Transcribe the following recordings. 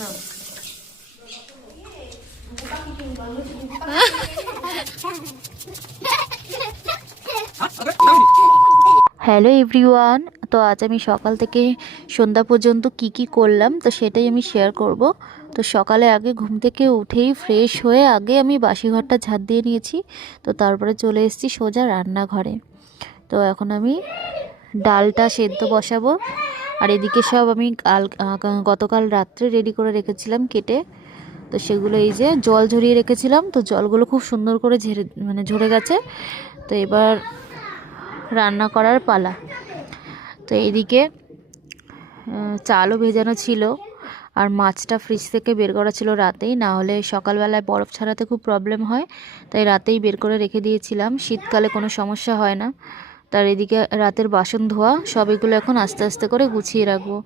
Hello everyone, তো আজ আমি সকাল থেকে সন্ধ্যা পর্যন্ত কি করলাম তো সেটাই আমি শেয়ার করব। তো সকালে আগে ঘুম থেকে উঠেই ফ্রেশ হয়ে আগে আমি বাসি ঘরটা ঝাড় দিয়ে নিয়েছি। তো তারপরে চলে এসেছি সোজা রান্নাঘরে। তো এখন আমি ডালটা সেদ্ধ বসাবো। আর এদিকে সব আমি গতকাল রাত্রে রেডি করে রেখেছিলাম কেটে। তো সেগুলো এই যে জল ঝরিয়ে রেখেছিলাম, তো জলগুলো খুব সুন্দর করে ঝরে গেছে। তো এবার রান্না করার পালা। তো এইদিকে চালও ভেজানো ছিল, আর মাছটা ফ্রিজ থেকে বের করা ছিল রাতেই, না হলে সকালবেলায় বরফ ছাড়াতে খুব প্রবলেম হয়, তাই রাতেই বের করে রেখে দিয়েছিলাম। শীতকালে কোনো সমস্যা হয় না। তার এদিকে রাতের বাসন ধোয়া সব এগুলো এখন আস্তে আস্তে করে গুছিয়ে রাখবো।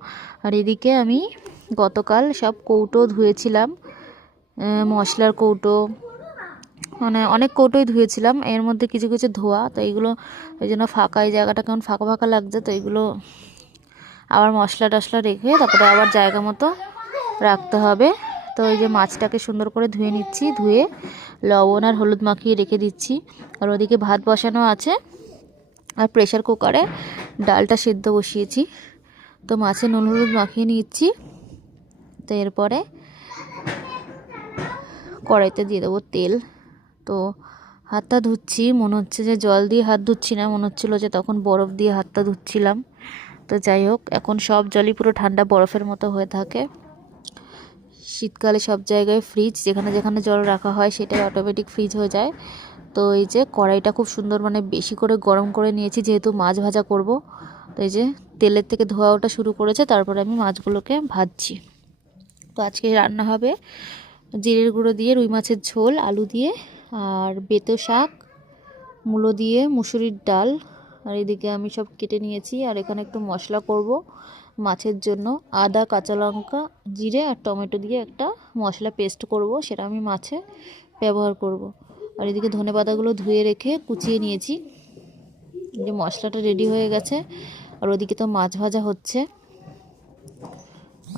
আর এদিকে আমি গতকাল সব কৌটো ধুয়েছিলাম, মশলার কৌটো, মানে অনেক কৌটোই ধুয়েছিলাম, এর মধ্যে কিছু কিছু ধোয়া। তো এইগুলো ওই জন্য ফাঁকা, এই জায়গাটা কেমন ফাঁকা ফাঁকা লাগছে। তো এইগুলো আবার মশলা টশলা রেখে তারপরে আবার জায়গা মতো রাখতে হবে। তো এই যে মাছটাকে সুন্দর করে ধুয়ে নিচ্ছি, ধুয়ে লবণ আর হলুদ মাখিয়ে রেখে দিচ্ছি। আর ওদিকে ভাত বসানো আছে, আর প্রেশার কুকারে ডালটা সেদ্ধ বসিয়েছি। তো মাছে নুন হলুদ মাখিয়ে নিচ্ছি। তো এরপরে কড়াইতে দিয়ে দেবো তেল। তো হাতটা ধুচ্ছি, মনে হচ্ছে যে জল দিয়ে হাত ধুচ্ছি না, মনে হচ্ছিলো যে তখন বরফ দিয়ে হাতটা ধুচ্ছিলাম। তো যাই হোক, এখন সব জলই পুরো ঠান্ডা বরফের মতো হয়ে থাকে। শীতকালে সব জায়গায় ফ্রিজ, যেখানে যেখানে জল রাখা হয় সেটাই অটোমেটিক ফ্রিজ হয়ে যায়। তো এই যে কড়াইটা খুব সুন্দর মানে বেশি করে গরম করে নিয়েছি, যেহেতু মাছ ভাজা করব। তো এই যে তেলের থেকে ধোয়া ওঠা শুরু করেছে, তারপরে আমি মাছগুলোকে ভাজছি। তো আজকে রান্না হবে জিরের গুঁড়ো দিয়ে রুই মাছের ঝোল, আলু দিয়ে, আর বেতো শাক, মূলো দিয়ে মুসুরির ডাল। আর এদিকে আমি সব কেটে নিয়েছি, আর এখানে একটু মশলা করব মাছের জন্য। আদা, কাঁচা লঙ্কা, জিরে আর টমেটো দিয়ে একটা মশলা পেস্ট করব, সেটা আমি মাছে ব্যবহার করব। আর এদিকে ধনেপাতাগুলো ধুয়ে রেখে কুচিয়ে নিয়েছি। যে মশলাটা রেডি হয়ে গেছে, আর ওদিকে তো মাছ ভাজা হচ্ছে।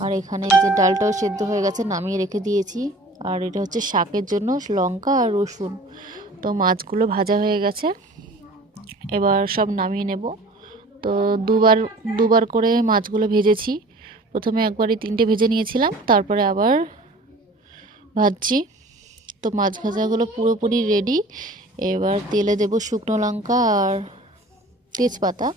আর এখানে যে ডালটাও সেদ্ধ হয়ে গেছে, নামিয়ে রেখে দিয়েছি। আর এটা হচ্ছে শাকের জন্য লঙ্কা আর রসুন। তো মাছগুলো ভাজা হয়ে গেছে, এবার সব নামিয়ে নেব। তো দুবার করে মাছগুলো ভেজেছি। প্রথমে একবারই 3টে ভেজে নিয়েছিলাম, তারপরে আবার ভাজছি। তো মাছ ভাজাগুলো পুরোপুরি রেডি। এবার তেলে দেব শুকনো লঙ্কা আর তেজপাতা।